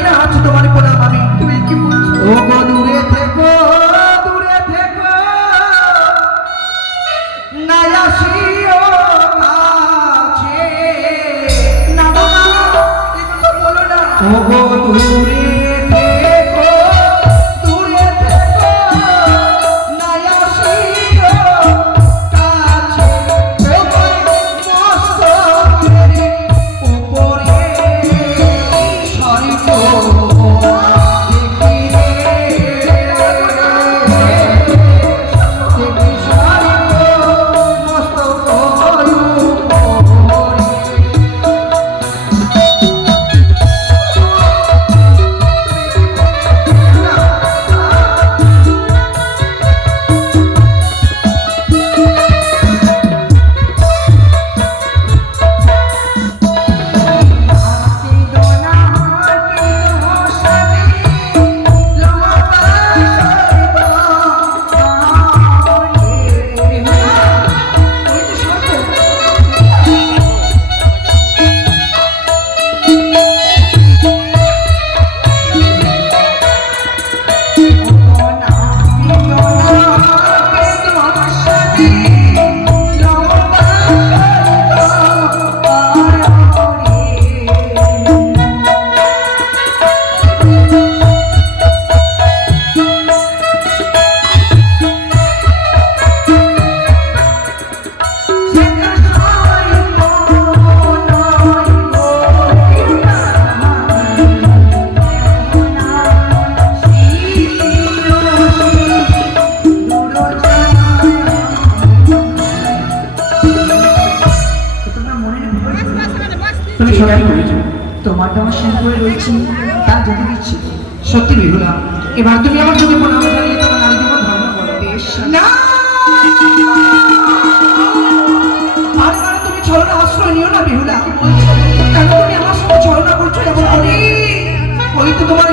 জানি না আজ তোমার প্রণাম আমি। তুমি কি বলছো? ও গো দূরে থেকো না আসিও কাছে। না বাবা এই কথা বলো না। ও গো দূরে তোমার তো আমার সিঁদুরে রয়েছে, তার যদি দিচ্ছি সত্যি বিহুলা, এবার তুমি আমার যদি প্রণাম জানিয়ে তোমার নারী জীবন ধর্ম করো। বেশ না, বারবার তুমি ছলনা আশ্রয় নিও না বিহুলা। কেন তুমি আমার সঙ্গে ছলনা করছো? এমন করি ওই তো তোমার